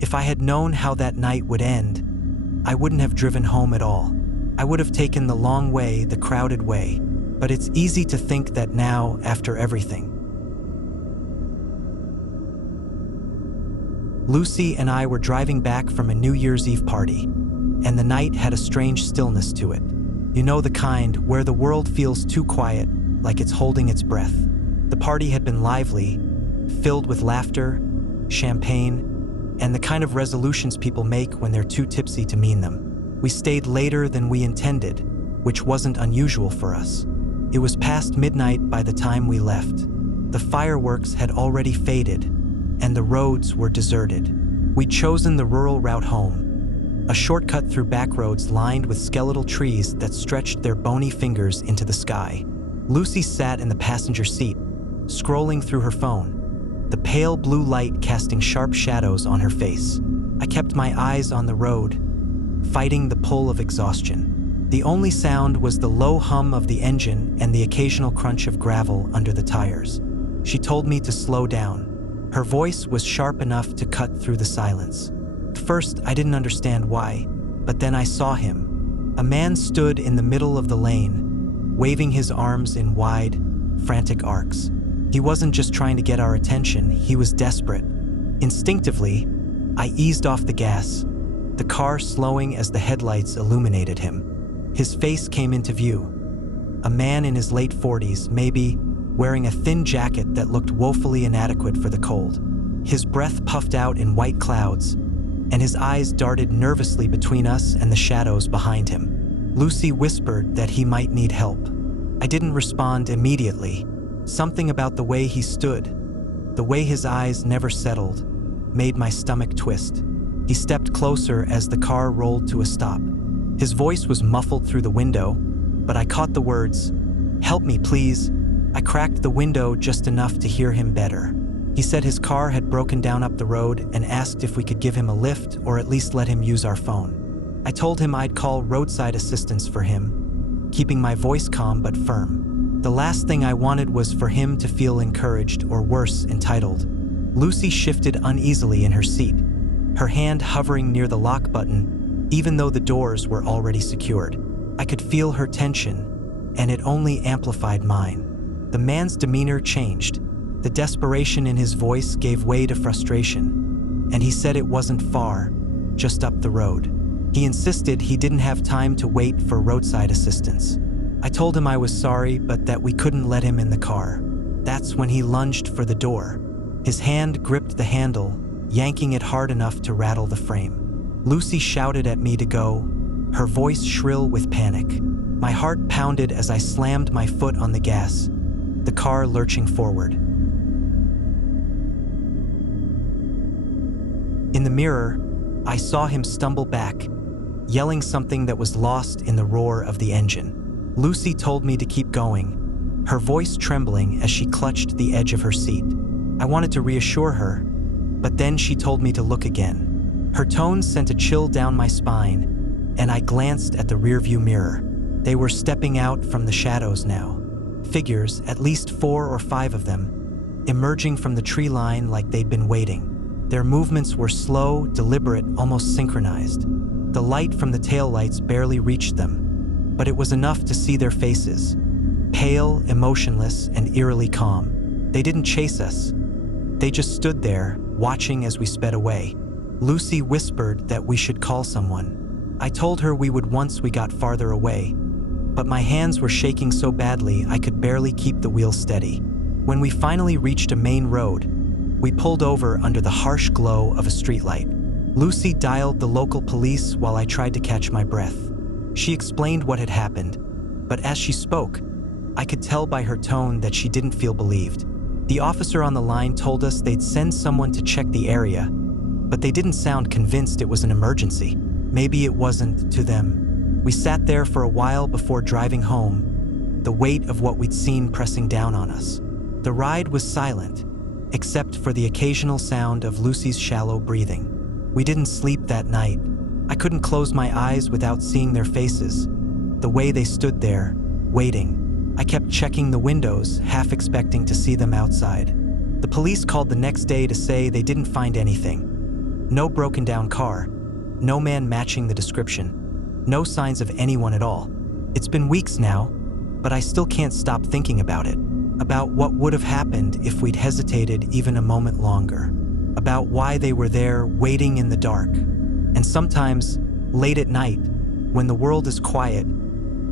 If I had known how that night would end, I wouldn't have driven home at all. I would have taken the long way, the crowded way. But it's easy to think that now, after everything. Lucy and I were driving back from a New Year's Eve party, and the night had a strange stillness to it. You know, the kind where the world feels too quiet, like it's holding its breath. The party had been lively, filled with laughter, champagne, and the kind of resolutions people make when they're too tipsy to mean them. We stayed later than we intended, which wasn't unusual for us. It was past midnight by the time we left. The fireworks had already faded, and the roads were deserted. We'd chosen the rural route home, a shortcut through back roads lined with skeletal trees that stretched their bony fingers into the sky. Lucy sat in the passenger seat, scrolling through her phone, the pale blue light casting sharp shadows on her face. I kept my eyes on the road, fighting the pull of exhaustion. The only sound was the low hum of the engine and the occasional crunch of gravel under the tires. She told me to slow down. Her voice was sharp enough to cut through the silence. At first, I didn't understand why, but then I saw him. A man stood in the middle of the lane, waving his arms in wide, frantic arcs. He wasn't just trying to get our attention, he was desperate. Instinctively, I eased off the gas, the car slowing as the headlights illuminated him. His face came into view. A man in his late 40s, maybe, wearing a thin jacket that looked woefully inadequate for the cold. His breath puffed out in white clouds, and his eyes darted nervously between us and the shadows behind him. Lucy whispered that he might need help. I didn't respond immediately. Something about the way he stood, the way his eyes never settled, made my stomach twist. He stepped closer as the car rolled to a stop. His voice was muffled through the window, but I caught the words, "Help me, please." I cracked the window just enough to hear him better. He said his car had broken down up the road and asked if we could give him a lift or at least let him use our phone. I told him I'd call roadside assistance for him, keeping my voice calm but firm. The last thing I wanted was for him to feel encouraged or worse, entitled. Lucy shifted uneasily in her seat, her hand hovering near the lock button, even though the doors were already secured. I could feel her tension, and it only amplified mine. The man's demeanor changed. The desperation in his voice gave way to frustration, and he said it wasn't far, just up the road. He insisted he didn't have time to wait for roadside assistance. I told him I was sorry, but that we couldn't let him in the car. That's when he lunged for the door. His hand gripped the handle, yanking it hard enough to rattle the frame. Lucy shouted at me to go, her voice shrill with panic. My heart pounded as I slammed my foot on the gas, the car lurching forward. In the mirror, I saw him stumble back, yelling something that was lost in the roar of the engine. Lucy told me to keep going, her voice trembling as she clutched the edge of her seat. I wanted to reassure her, but then she told me to look again. Her tone sent a chill down my spine, and I glanced at the rearview mirror. They were stepping out from the shadows now. Figures, at least 4 or 5 of them, emerging from the tree line like they'd been waiting. Their movements were slow, deliberate, almost synchronized. The light from the taillights barely reached them, but it was enough to see their faces, pale, emotionless, and eerily calm. They didn't chase us. They just stood there, watching as we sped away. Lucy whispered that we should call someone. I told her we would once we got farther away, but my hands were shaking so badly I could barely keep the wheel steady. When we finally reached a main road, we pulled over under the harsh glow of a streetlight. Lucy dialed the local police while I tried to catch my breath. She explained what had happened, but as she spoke, I could tell by her tone that she didn't feel believed. The officer on the line told us they'd send someone to check the area, but they didn't sound convinced it was an emergency. Maybe it wasn't to them. We sat there for a while before driving home, the weight of what we'd seen pressing down on us. The ride was silent, except for the occasional sound of Lucy's shallow breathing. We didn't sleep that night. I couldn't close my eyes without seeing their faces, the way they stood there, waiting. I kept checking the windows, half expecting to see them outside. The police called the next day to say they didn't find anything, No broken down car, no man matching the description, no signs of anyone at all. It's been weeks now, but I still can't stop thinking about it. About what would have happened if we'd hesitated even a moment longer. About why they were there waiting in the dark. And sometimes, late at night, when the world is quiet,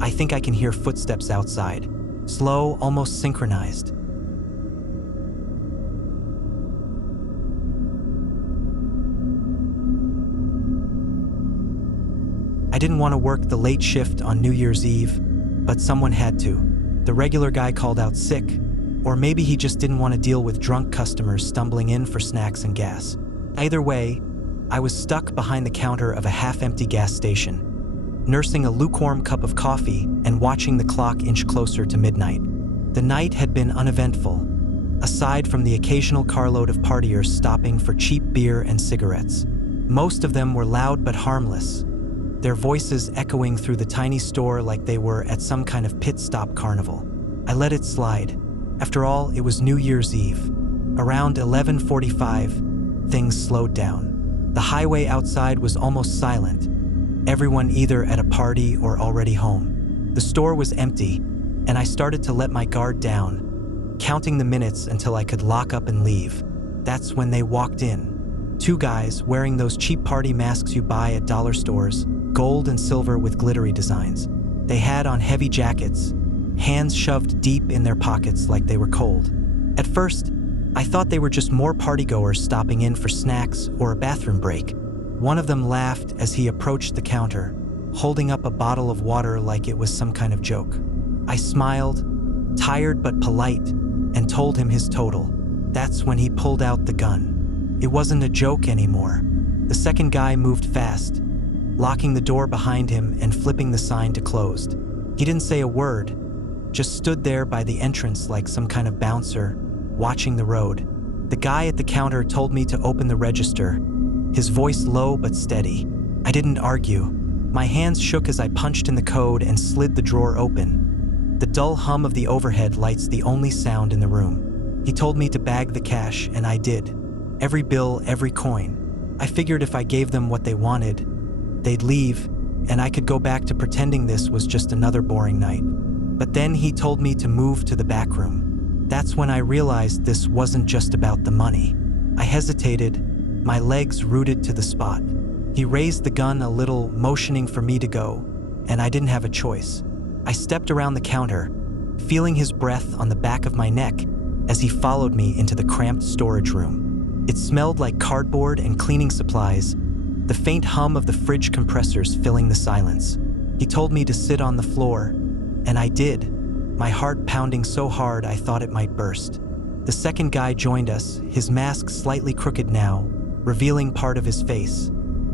I think I can hear footsteps outside, slow, almost synchronized. I didn't want to work the late shift on New Year's Eve, but someone had to. The regular guy called out sick, or maybe he just didn't want to deal with drunk customers stumbling in for snacks and gas. Either way, I was stuck behind the counter of a half-empty gas station, nursing a lukewarm cup of coffee and watching the clock inch closer to midnight. The night had been uneventful, aside from the occasional carload of partiers stopping for cheap beer and cigarettes. Most of them were loud but harmless, their voices echoing through the tiny store like they were at some kind of pit stop carnival. I let it slide. After all, it was New Year's Eve. Around 11:45, things slowed down. The highway outside was almost silent, everyone either at a party or already home. The store was empty, and I started to let my guard down, counting the minutes until I could lock up and leave. That's when they walked in. Two guys wearing those cheap party masks you buy at dollar stores, gold and silver with glittery designs. They had on heavy jackets, hands shoved deep in their pockets like they were cold. At first, I thought they were just more partygoers stopping in for snacks or a bathroom break. One of them laughed as he approached the counter, holding up a bottle of water like it was some kind of joke. I smiled, tired but polite, and told him his total. That's when he pulled out the gun. It wasn't a joke anymore. The second guy moved fast, locking the door behind him and flipping the sign to closed. He didn't say a word, just stood there by the entrance like some kind of bouncer, watching the road. The guy at the counter told me to open the register, his voice low but steady. I didn't argue. My hands shook as I punched in the code and slid the drawer open. The dull hum of the overhead lights the only sound in the room. He told me to bag the cash, and I did. Every bill, every coin. I figured if I gave them what they wanted, they'd leave, and I could go back to pretending this was just another boring night. But then he told me to move to the back room. That's when I realized this wasn't just about the money. I hesitated, my legs rooted to the spot. He raised the gun a little, motioning for me to go, and I didn't have a choice. I stepped around the counter, feeling his breath on the back of my neck as he followed me into the cramped storage room. It smelled like cardboard and cleaning supplies, the faint hum of the fridge compressors filling the silence. He told me to sit on the floor, and I did, my heart pounding so hard I thought it might burst. The second guy joined us, his mask slightly crooked now, revealing part of his face.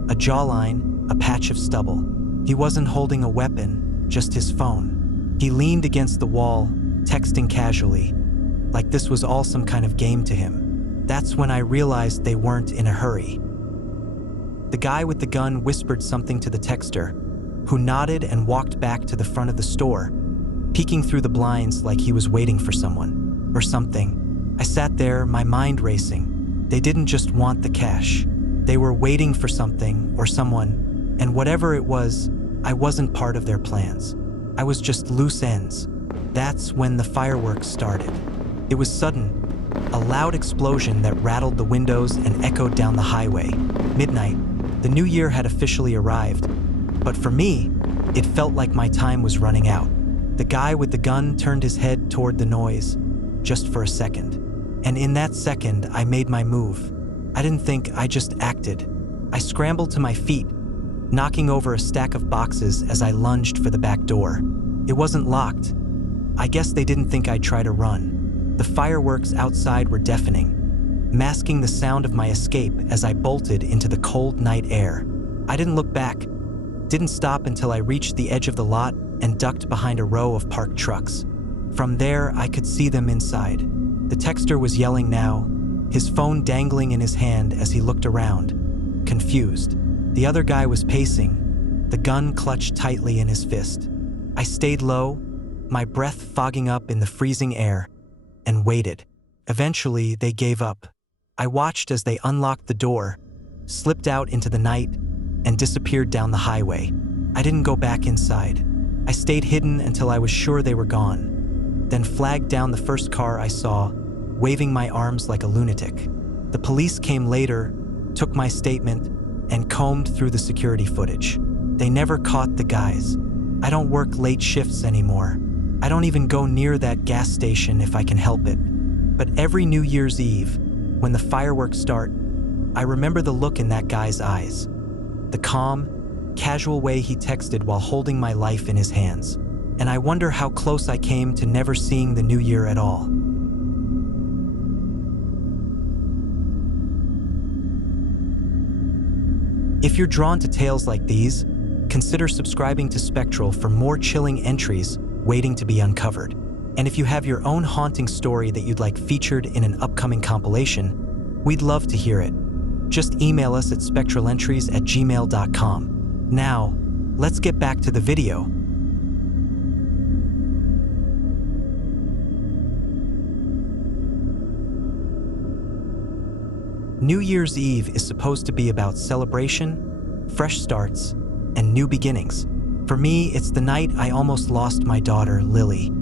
A jawline, a patch of stubble. He wasn't holding a weapon, just his phone. He leaned against the wall, texting casually, like this was all some kind of game to him. That's when I realized they weren't in a hurry. The guy with the gun whispered something to the texter, who nodded and walked back to the front of the store, peeking through the blinds like he was waiting for someone, or something. I sat there, my mind racing. They didn't just want the cash. They were waiting for something or someone, and whatever it was, I wasn't part of their plans. I was just loose ends. That's when the fireworks started. It was sudden, a loud explosion that rattled the windows and echoed down the highway. Midnight, the new year had officially arrived, but for me, it felt like my time was running out. The guy with the gun turned his head toward the noise, just for a second. And in that second, I made my move. I didn't think, I just acted. I scrambled to my feet, knocking over a stack of boxes as I lunged for the back door. It wasn't locked. I guess they didn't think I'd try to run. The fireworks outside were deafening, masking the sound of my escape as I bolted into the cold night air. I didn't look back, didn't stop until I reached the edge of the lot and ducked behind a row of parked trucks. From there, I could see them inside. The texter was yelling now, his phone dangling in his hand as he looked around, confused. The other guy was pacing, the gun clutched tightly in his fist. I stayed low, my breath fogging up in the freezing air, and waited. Eventually, they gave up. I watched as they unlocked the door, slipped out into the night, and disappeared down the highway. I didn't go back inside. I stayed hidden until I was sure they were gone, then flagged down the first car I saw, waving my arms like a lunatic. The police came later, took my statement, and combed through the security footage. They never caught the guys. I don't work late shifts anymore. I don't even go near that gas station if I can help it. But every New Year's Eve, when the fireworks start, I remember the look in that guy's eyes. The calm, casual way he texted while holding my life in his hands. And I wonder how close I came to never seeing the new year at all. If you're drawn to tales like these, consider subscribing to Spectral for more chilling entries waiting to be uncovered. And if you have your own haunting story that you'd like featured in an upcoming compilation, we'd love to hear it. Just email us at spectralentries@gmail.com. Now, let's get back to the video. New Year's Eve is supposed to be about celebration, fresh starts, and new beginnings. For me, it's the night I almost lost my daughter, Lily.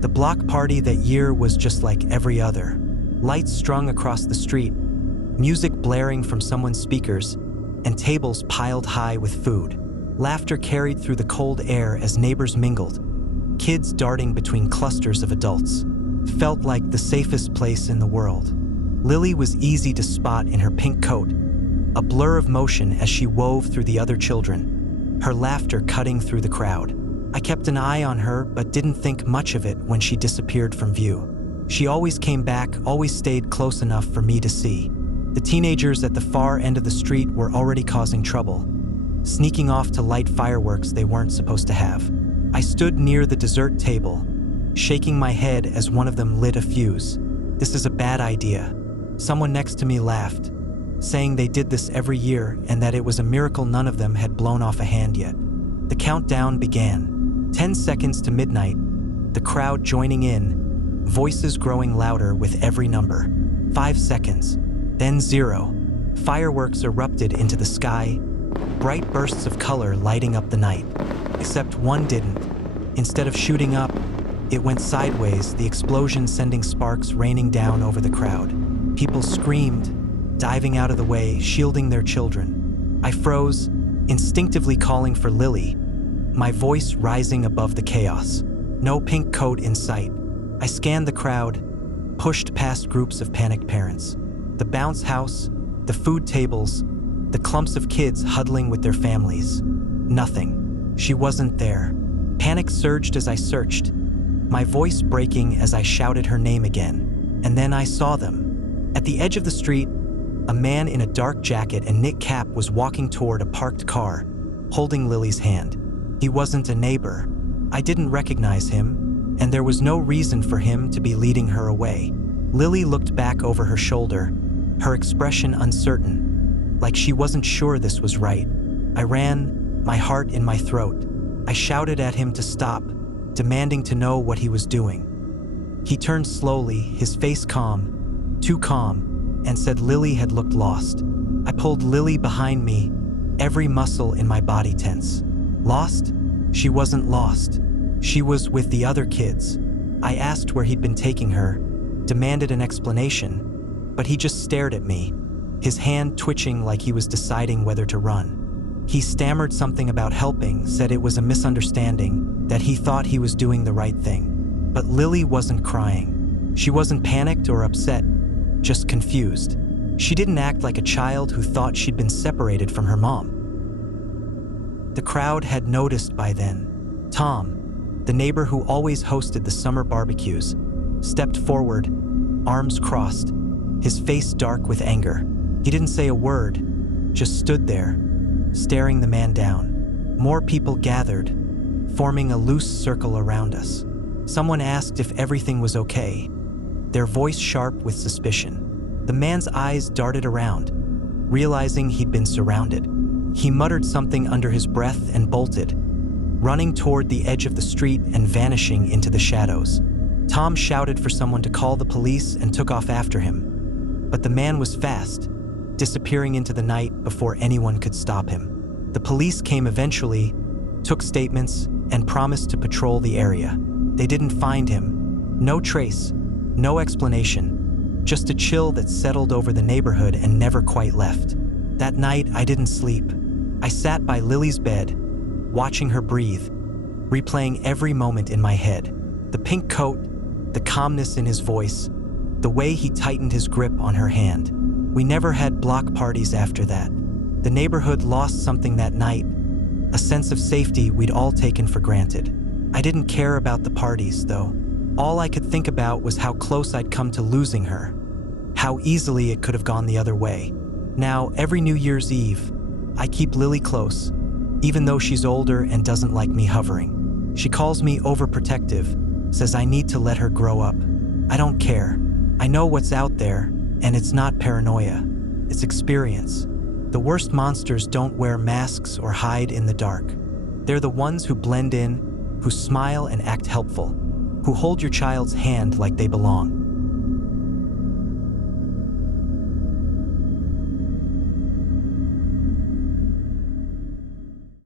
The block party that year was just like every other. Lights strung across the street, music blaring from someone's speakers, and tables piled high with food. Laughter carried through the cold air as neighbors mingled, kids darting between clusters of adults. Felt like the safest place in the world. Lily was easy to spot in her pink coat, a blur of motion as she wove through the other children, her laughter cutting through the crowd. I kept an eye on her but didn't think much of it when she disappeared from view. She always came back, always stayed close enough for me to see. The teenagers at the far end of the street were already causing trouble, sneaking off to light fireworks they weren't supposed to have. I stood near the dessert table, shaking my head as one of them lit a fuse. "This is a bad idea." Someone next to me laughed, saying they did this every year and that it was a miracle none of them had blown off a hand yet. The countdown began. 10 seconds to midnight, the crowd joining in, voices growing louder with every number. 5 seconds, then 0. Fireworks erupted into the sky, bright bursts of color lighting up the night. Except one didn't. Instead of shooting up, it went sideways, the explosion sending sparks raining down over the crowd. People screamed, diving out of the way, shielding their children. I froze, instinctively calling for Lily, my voice rising above the chaos. No pink coat in sight. I scanned the crowd, pushed past groups of panicked parents. The bounce house, the food tables, the clumps of kids huddling with their families. Nothing. She wasn't there. Panic surged as I searched, my voice breaking as I shouted her name again. And then I saw them. At the edge of the street, a man in a dark jacket and knit cap was walking toward a parked car, holding Lily's hand. He wasn't a neighbor. I didn't recognize him, and there was no reason for him to be leading her away. Lily looked back over her shoulder, her expression uncertain, like she wasn't sure this was right. I ran, my heart in my throat. I shouted at him to stop, demanding to know what he was doing. He turned slowly, his face calm, too calm, and said Lily had looked lost. I pulled Lily behind me, every muscle in my body tense. Lost? She wasn't lost. She was with the other kids. I asked where he'd been taking her, demanded an explanation, but he just stared at me, his hand twitching like he was deciding whether to run. He stammered something about helping, said it was a misunderstanding, that he thought he was doing the right thing. But Lily wasn't crying. She wasn't panicked or upset, just confused. She didn't act like a child who thought she'd been separated from her mom. The crowd had noticed by then. Tom, the neighbor who always hosted the summer barbecues, stepped forward, arms crossed, his face dark with anger. He didn't say a word, just stood there, staring the man down. More people gathered, forming a loose circle around us. Someone asked if everything was okay, their voice sharp with suspicion. The man's eyes darted around, realizing he'd been surrounded. He muttered something under his breath and bolted, running toward the edge of the street and vanishing into the shadows. Tom shouted for someone to call the police and took off after him, But the man was fast, disappearing into the night before anyone could stop him. The police came eventually, took statements, and promised to patrol the area. They didn't find him. No trace, no explanation, just a chill that settled over the neighborhood and never quite left. That night, I didn't sleep. I sat by Lily's bed, watching her breathe, replaying every moment in my head. The pink coat, the calmness in his voice, the way he tightened his grip on her hand. We never had block parties after that. The neighborhood lost something that night, a sense of safety we'd all taken for granted. I didn't care about the parties, though. All I could think about was how close I'd come to losing her, how easily it could have gone the other way. Now, every New Year's Eve, I keep Lily close, even though she's older and doesn't like me hovering. She calls me overprotective, says I need to let her grow up. I don't care. I know what's out there, and it's not paranoia. It's experience. The worst monsters don't wear masks or hide in the dark. They're the ones who blend in, who smile and act helpful, who hold your child's hand like they belong.